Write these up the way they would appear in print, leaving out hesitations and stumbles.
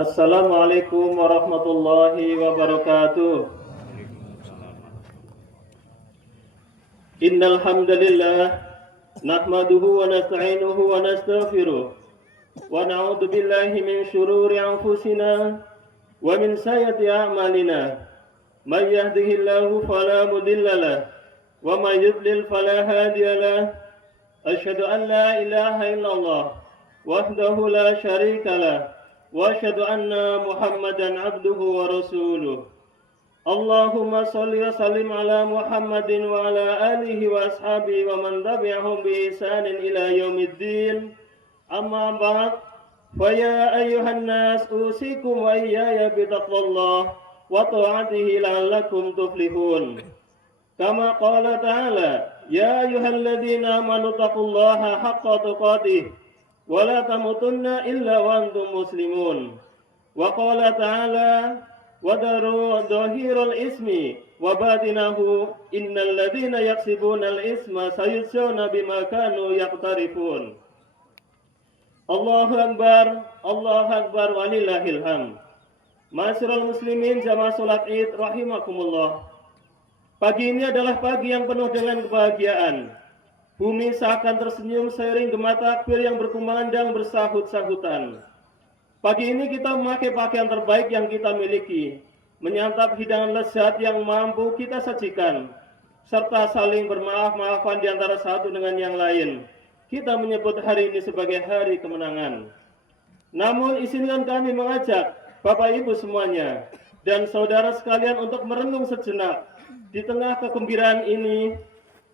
Assalamualaikum warahmatullahi wabarakatuh. Innal hamdalillah nahmaduhu wa nasta'inuhu wa nastaghfiruh wa na'udzu billahi min shururi anfusina wa min sayyiati a'malina. May yahdihillahu fala mudilla lahu wa may yudlil fala hadiya lahu. Asyhadu an la ilaha illallah wahdahu la syarika lahu wa asyhadu anna Muhammadan abduhu wa rasuluh. Allahumma shalli wa sallim ala Muhammadin wa ala alihi wa ashabihi wa man tabi'ahum bi ihsanin ila yaumiddin. Amma ba'd, fa ya ayyuhan nas usikum wa iyaya bi taqwallah wa ta'atihi la'allakum tuflihun. Kama qala ta'ala, ya ayyuhalladzina amanu taqullaha haqqa tuqatih wa la tamutunna illa wa antum muslimun. Wa qala ta'ala, wa daru dhahirul ismi wa batinahu innal ladzina yaksibuna al isma sayujzauna bima kanu yaqtarifun. Allahu akbar walillahil hamd. Ma'asyiral muslimin jamaah salat Id rahimakumullah. Pagi ini adalah pagi yang penuh dengan kebahagiaan. Bumi seakan tersenyum seiring gema takbir yang berkumandang bersahut-sahutan. Pagi ini kita memakai pakaian terbaik yang kita miliki, menyantap hidangan lezat yang mampu kita sajikan, serta saling bermaaf-maafan di antara satu dengan yang lain. Kita menyebut hari ini sebagai hari kemenangan. Namun izinkan kami mengajak Bapak Ibu semuanya dan saudara sekalian untuk merenung sejenak di tengah kegembiraan ini.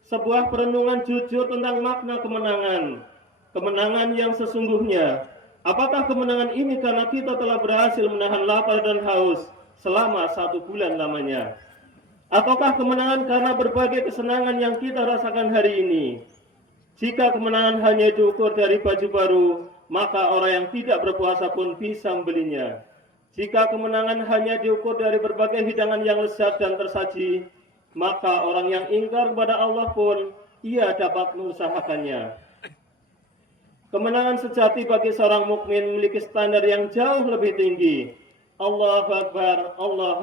Sebuah perenungan jujur tentang makna kemenangan. Kemenangan yang sesungguhnya. Apakah kemenangan ini karena kita telah berhasil menahan lapar dan haus selama 1 bulan lamanya? Ataukah kemenangan karena berbagai kesenangan yang kita rasakan hari ini? Jika kemenangan hanya diukur dari baju baru, maka orang yang tidak berpuasa pun bisa membelinya. Jika kemenangan hanya diukur dari berbagai hidangan yang lezat dan tersaji, maka orang yang ingkar kepada Allah pun ia dapat mengusahakannya. Kemenangan sejati bagi seorang mukmin memiliki standar yang jauh lebih tinggi. Allahu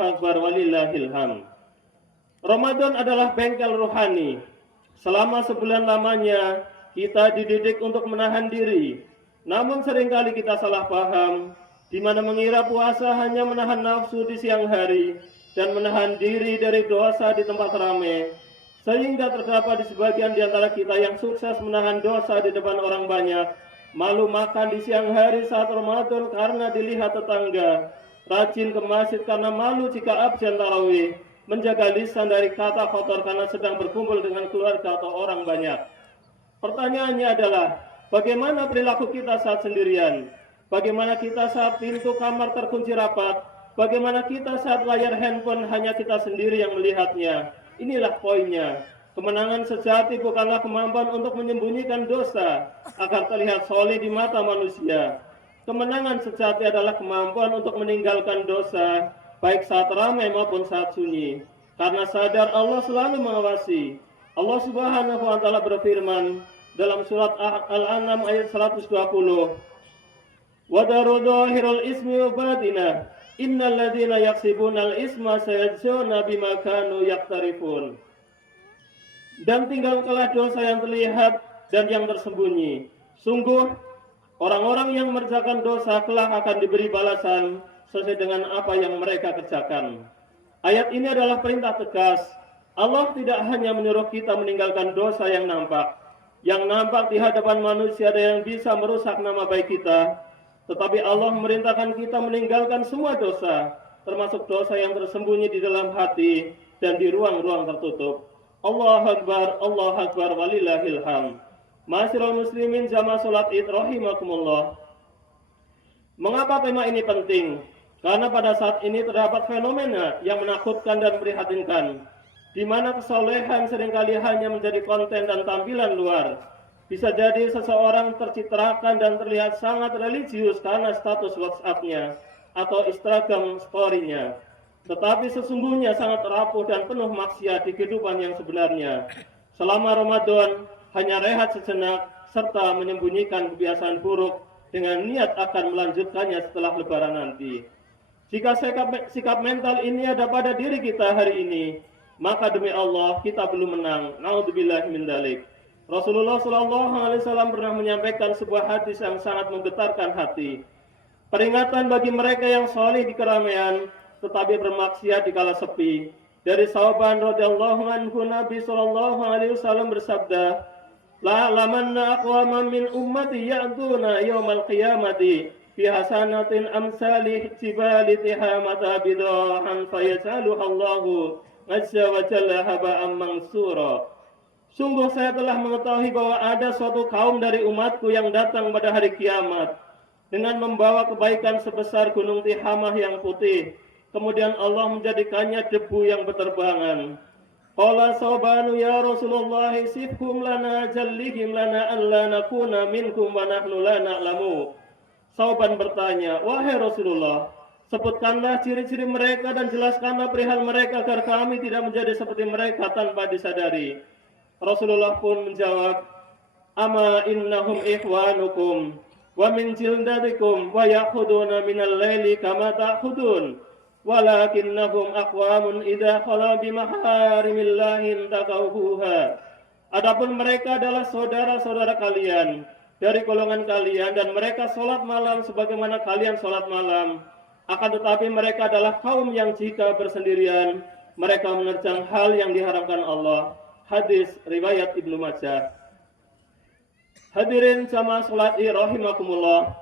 akbar walillahil hamd. Ramadan adalah bengkel rohani. Selama sebulan lamanya kita dididik untuk menahan diri. Namun seringkali kita salah paham, di mana mengira puasa hanya menahan nafsu di siang hari dan menahan diri dari dosa di tempat ramai, sehingga terdapat di sebagian di antara kita yang sukses menahan dosa di depan orang banyak, malu makan di siang hari saat Ramadan karena dilihat tetangga, rajin ke masjid karena malu jika absen tarawih, menjaga lisan dari kata kotor karena sedang berkumpul dengan keluarga atau orang banyak. Pertanyaannya adalah, bagaimana perilaku kita saat sendirian? Bagaimana kita saat pintu kamar terkunci rapat? Bagaimana kita saat layar handphone hanya kita sendiri yang melihatnya? Inilah poinnya. Kemenangan sejati bukanlah kemampuan untuk menyembunyikan dosa agar terlihat soleh di mata manusia. Kemenangan sejati adalah kemampuan untuk meninggalkan dosa, baik saat ramai maupun saat sunyi. Karena sadar Allah selalu mengawasi. Allah Subhanahu wa Ta'ala berfirman dalam surat Al-An'am ayat 120, wa daru dhahirul ismi wa batinah innal ladzina yaksibunal isma sayajzauna bima kanu yaqtarifun. Dan tinggalkanlah dosa yang terlihat dan yang tersembunyi. Sungguh orang-orang yang mengerjakan dosa kelak akan diberi balasan sesuai dengan apa yang mereka kerjakan. Ayat ini adalah perintah tegas. Allah tidak hanya menyuruh kita meninggalkan dosa yang nampak di hadapan manusia dan yang bisa merusak nama baik kita, tetapi Allah memerintahkan kita meninggalkan semua dosa, termasuk dosa yang tersembunyi di dalam hati dan di ruang-ruang tertutup. Allahu akbar walillahil hamd. Ma'asyiral muslimin jamaah salat Id rahimakumullah. Mengapa tema ini penting? Karena pada saat ini terdapat fenomena yang menakutkan dan memprihatinkan, di mana kesolehan seringkali hanya menjadi konten dan tampilan luar. Bisa jadi seseorang tercitrakan dan terlihat sangat religius karena status WhatsApp-nya atau Instagram story-nya. Tetapi sesungguhnya sangat rapuh dan penuh maksiat di kehidupan yang sebenarnya. Selama Ramadan hanya rehat sejenak serta menyembunyikan kebiasaan buruk dengan niat akan melanjutkannya setelah lebaran nanti. Jika sikap mental ini ada pada diri kita hari ini, maka demi Allah kita belum menang. Naudzubillahi min dzalik. Rasulullah Shallallahu Alaihi Wasallam pernah menyampaikan sebuah hadis yang sangat menggetarkan hati. Peringatan bagi mereka yang soleh di keramaian, tetapi bermaksiat di kala sepi. Dari Sauban radhiyallahu anhu, Nabi Shallallahu Alaihi Wasallam bersabda, la lamanna aqwaman min ummati ya'tuna yaumal qiyamati fi hasanatin amsalih jibali tihamata bidahan fayajaluha Allahu azza wa jalla haba'an mansura. Sungguh saya telah mengetahui bahwa ada suatu kaum dari umatku yang datang pada hari kiamat dengan membawa kebaikan sebesar gunung Tihamah yang putih. Kemudian Allah menjadikannya debu yang berterbangan. Qala Saubanu ya Rasulullah sifhum lana jallihim lana alla nakuna minkum wa nahnu la na'lamu. Sauban bertanya, wahai Rasulullah, sebutkanlah ciri-ciri mereka dan jelaskanlah perihal mereka agar kami tidak menjadi seperti mereka tanpa disadari. Rasulullah pun menjawab, ama innahum ikhwanukum wa min jildatikum wa ya'khuduna minal laili kama ta'khudun walakinnahum aqwamun idza khala bi maharimillahi takawhuha. Adapun mereka adalah saudara-saudara kalian dari golongan kalian dan mereka sholat malam sebagaimana kalian sholat malam. Akan tetapi mereka adalah kaum yang jika bersendirian mereka menerjang hal yang diharamkan Allah. Hadis riwayat Ibnu Majah. Hadirin jamaah salat rahimakumullah.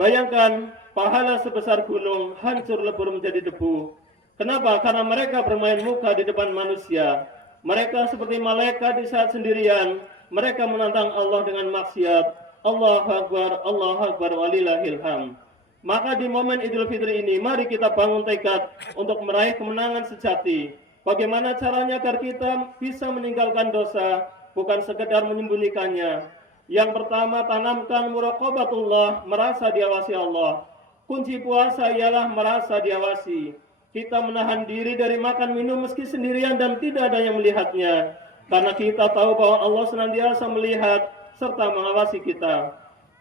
Bayangkan pahala sebesar gunung hancur lebur menjadi debu. Kenapa? Karena mereka bermain muka di depan manusia. Mereka seperti malaikat di saat sendirian. Mereka menantang Allah dengan maksiat. Allahu Akbar walillahil hamd. Maka di momen Idul Fitri ini mari kita bangun tekad untuk meraih kemenangan sejati. Bagaimana caranya agar kita bisa meninggalkan dosa, bukan sekedar menyembunyikannya. Yang pertama, tanamkan muraqabatullah, merasa diawasi Allah. Kunci puasa ialah merasa diawasi. Kita menahan diri dari makan minum meski sendirian dan tidak ada yang melihatnya. Karena kita tahu bahwa Allah senantiasa melihat serta mengawasi kita.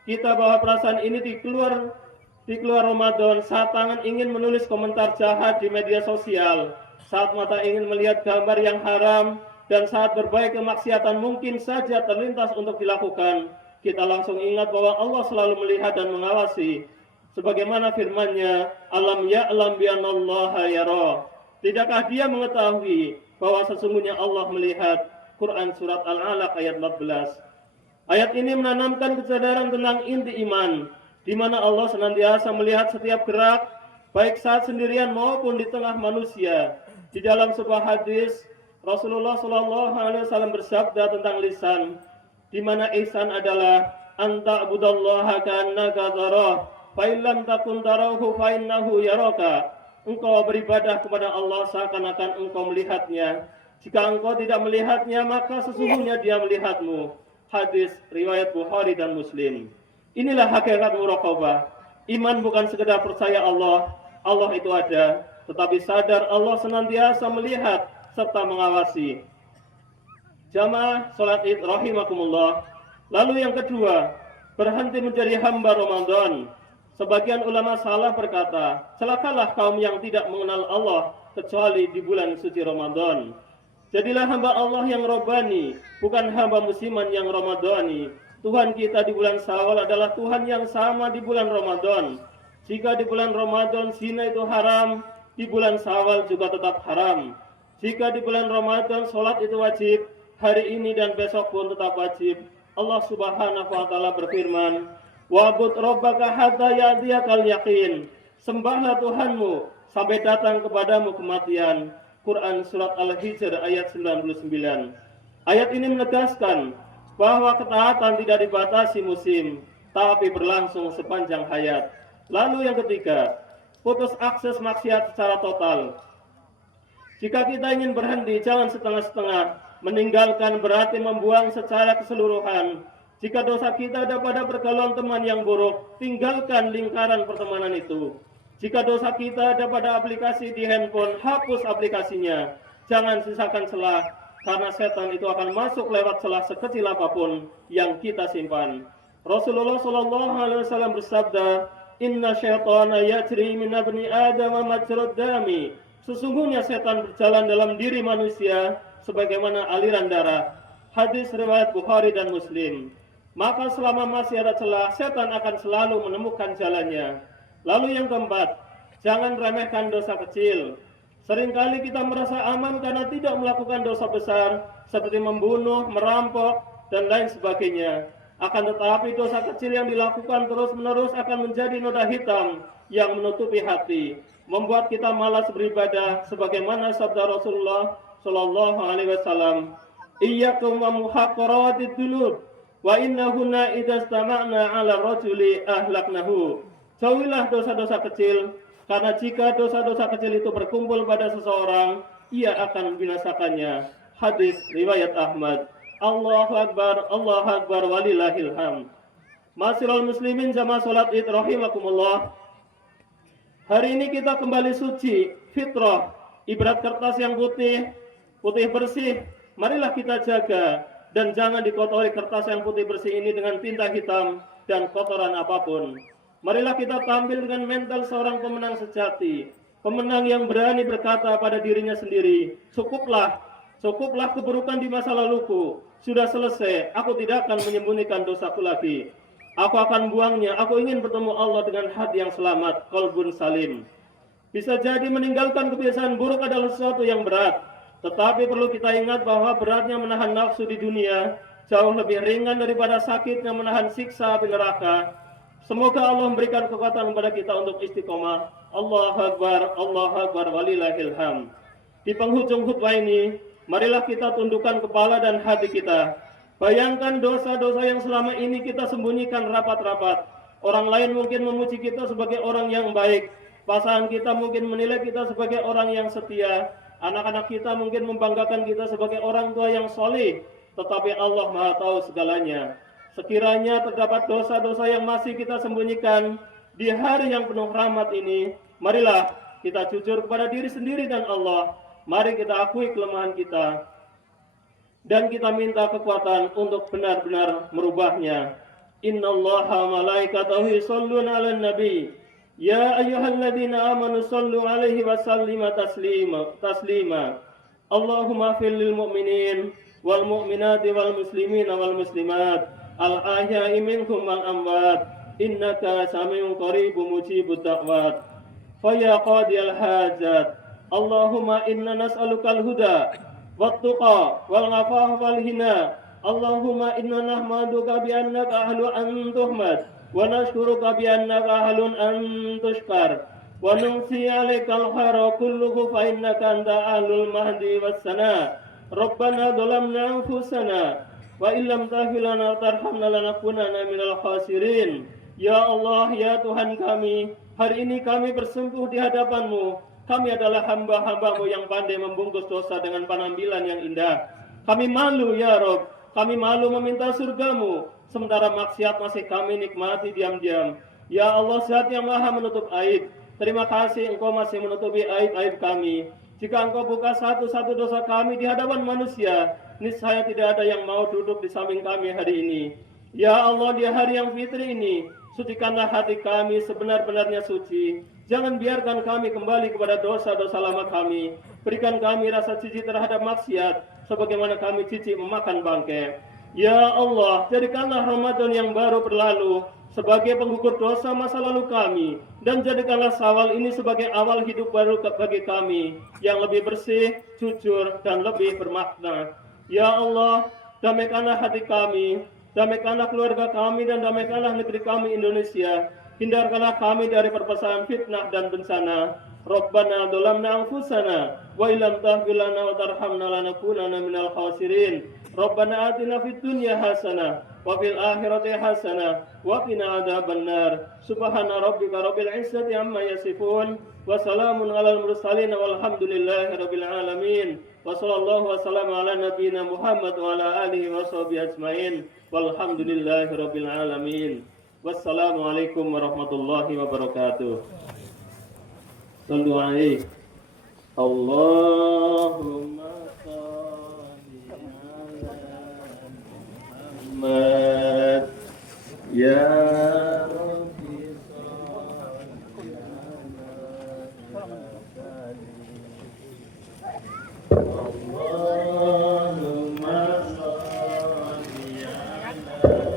Kita bawa perasaan ini di keluar Ramadan saat tangan ingin menulis komentar jahat di media sosial, saat mata ingin melihat gambar yang haram, dan saat berbagai kemaksiatan mungkin saja terlintas untuk dilakukan. Kita langsung ingat bahwa Allah selalu melihat dan mengawasi. Sebagaimana firman-Nya, alam ya'lam bi'annallaha yara. Tidakkah dia mengetahui bahwa sesungguhnya Allah melihat? Quran surat Al-Alaq ayat 14. Ayat ini menanamkan kesadaran tentang inti iman, di mana Allah senantiasa melihat setiap gerak, baik saat sendirian maupun di tengah manusia. Di dalam sebuah hadis, Rasulullah Shallallahu Alaihi Wasallam bersabda tentang lisan, di mana ihsan adalah anta budallaha ka'annaka tarah, fa illam takun tarahu fa innahu yaraka. Engkau beribadah kepada Allah seakan-akan engkau melihatnya. Jika engkau tidak melihatnya, maka sesungguhnya Dia melihatmu. Hadis riwayat Bukhari dan Muslim. Inilah hakikat muraqabah. Iman bukan sekedar percaya Allah itu ada, tetapi sadar Allah senantiasa melihat serta mengawasi. Jamaah salat Id rahimakumullah. Lalu yang kedua, berhenti menjadi hamba Ramadan. Sebagian ulama salaf berkata, celakalah kaum yang tidak mengenal Allah kecuali di bulan suci Ramadan. Jadilah hamba Allah yang robbani, bukan hamba musiman yang ramadhani. Tuhan kita di bulan Syawal adalah Tuhan yang sama di bulan Ramadan. Jika di bulan Ramadan zina itu haram, di bulan Syawal juga tetap haram. Jika di bulan Ramadan sholat itu wajib, hari ini dan besok pun tetap wajib. Allah Subhanahu wa taala berfirman, "Wa'bud rabbaka hatta ya'tiyakal yaqin." Sembahlah Tuhanmu sampai datang kepadamu kematian. Quran surat Al-Hijr ayat 99. Ayat ini menegaskan bahwa ketaatan tidak dibatasi musim, tapi berlangsung sepanjang hayat. Lalu yang ketiga, putus akses maksiat secara total. Jika kita ingin berhenti, jangan setengah-setengah. Meninggalkan berarti membuang secara keseluruhan. Jika dosa kita ada pada pergaulan teman yang buruk, tinggalkan lingkaran pertemanan itu. Jika dosa kita ada pada aplikasi di handphone, hapus aplikasinya. Jangan sisakan celah, karena setan itu akan masuk lewat celah sekecil apapun yang kita simpan. Rasulullah Shallallahu Alaihi Wasallam bersabda, Inna syaitana yajri min abni Adam majrad dami. Sesungguhnya setan berjalan dalam diri manusia sebagaimana aliran darah. Hadis riwayat Bukhari dan Muslim. Maka selama masih ada celah, setan akan selalu menemukan jalannya. Lalu yang keempat, jangan remehkan dosa kecil. Seringkali kita merasa aman karena tidak melakukan dosa besar seperti membunuh, merampok, dan lain sebagainya. Akan tetapi dosa kecil yang dilakukan terus-menerus akan menjadi noda hitam yang menutupi hati, membuat kita malas beribadah sebagaimana sabda Rasulullah Shallallahu Alaihi Wasallam, Iyyakum wa muhaqqaratid dzunub wa innahunna idza istama'na 'ala rajuli ahlaknahu. Jauhilah dosa-dosa kecil, karena jika dosa-dosa kecil itu berkumpul pada seseorang, ia akan membinasakannya. Hadis riwayat Ahmad. Allahu Akbar, walillahil hamd. Ma'asyiral muslimin jamaah salat Id rahimakumullah. Hari ini kita kembali suci, fitrah, ibarat kertas yang putih bersih. Marilah kita jaga dan jangan dikotori kertas yang putih bersih ini dengan tinta hitam dan kotoran apapun. Marilah kita tampil dengan mental seorang pemenang sejati, pemenang yang berani berkata pada dirinya sendiri, cukuplah keburukan di masa laluku, sudah selesai, aku tidak akan menyembunyikan dosaku lagi. Aku akan buangnya, aku ingin bertemu Allah dengan hati yang selamat, qalbun salim. Bisa jadi meninggalkan kebiasaan buruk adalah sesuatu yang berat, tetapi perlu kita ingat bahwa beratnya menahan nafsu di dunia jauh lebih ringan daripada sakitnya menahan siksa api neraka. Semoga Allah memberikan kekuatan kepada kita untuk istiqomah. Allahu Akbar, walillahil hamd. Di penghujung khutbah ini, marilah kita tundukkan kepala dan hati kita. Bayangkan dosa-dosa yang selama ini kita sembunyikan rapat-rapat. Orang lain mungkin memuji kita sebagai orang yang baik. Pasangan kita mungkin menilai kita sebagai orang yang setia. Anak-anak kita mungkin membanggakan kita sebagai orang tua yang soleh. Tetapi Allah Maha tahu segalanya. Sekiranya terdapat dosa-dosa yang masih kita sembunyikan di hari yang penuh rahmat ini, marilah kita jujur kepada diri sendiri dan Allah. Mari kita akui kelemahan kita dan kita minta kekuatan untuk benar-benar merubahnya. Innallaha malaikatahu yusholluna 'alan nabi. Ya ayyuhalladzina amanu shallu 'alaihi wa sallimu taslima. Allahumma fil lil mu'minin wal mu'minati wal muslimina wal muslimat. Al-ahya'i minkum wal amwat, innaka sami'un qaribun mujibud da'wat. Fa ya qadiyal hajat, Allahumma inna nas'alukal huda wat tuqa wal afafa wal hina. Allahumma inna nahmaduka bi annaka ahlu an tuhmad wa nashkuruka bi annaka ahlun an tushkar wa nunsi 'alaikal khaira kulluhu fa innaka anta ahlul mahdi was sana. Rabbana dhalamna anfusana wa illam taghfir lana wa tarhamna lanakunanna minal khasirin. Ya Allah, ya Tuhan kami, hari ini kami bersempuh di hadapan-Mu. Kami adalah hamba-hamba-Mu yang pandai membungkus dosa dengan penampilan yang indah. Kami malu ya Rob, kami malu meminta surga-Mu, sementara maksiat masih kami nikmati diam-diam. Ya Allah, Zat yang maha menutup aib, terima kasih Engkau masih menutupi aib-aib kami. Jika Engkau buka satu-satu dosa kami di hadapan manusia, niscaya tidak ada yang mau duduk di samping kami hari ini. Ya Allah, di hari yang fitri ini, sucikanlah hati kami sebenar-benarnya suci. Jangan biarkan kami kembali kepada dosa-dosa lama kami. Berikan kami rasa jijik terhadap maksiat, sebagaimana kami jijik memakan bangkai. Ya Allah, jadikanlah Ramadan yang baru berlalu sebagai penggugur dosa masa lalu kami, dan jadikanlah Syawal ini sebagai awal hidup baru bagi kami yang lebih bersih, jujur, dan lebih bermakna. Ya Allah, damaikanlah hati kami, damaikanlah keluarga kami, dan damaikanlah negeri kami Indonesia. Hindarkanlah kami dari perpecahan, fitnah, dan bencana. Rabbana dzalamna anfusana wa illam taghfir lana wa tarhamna lanakunanna minal khasirin. Rabbana atina fid dunya hasanah wa fil akhirati hasanah wa qina adzabannar. Subhana rabbika rabbil izzati amma yasifun wa salamun alal mursalin walhamdulillahi rabbil alamin. Wa sallallahu wasallam ala nabiyyina Muhammad wa ala alihi wa sahbihi ajmain. Walhamdulillahi rabbil alamin. Wassalamualaikum warahmatullahi wabarakatuh. Sallu alaihi. Allahumma salli ala Muhammad Ya Rabbi Allahumma salli ala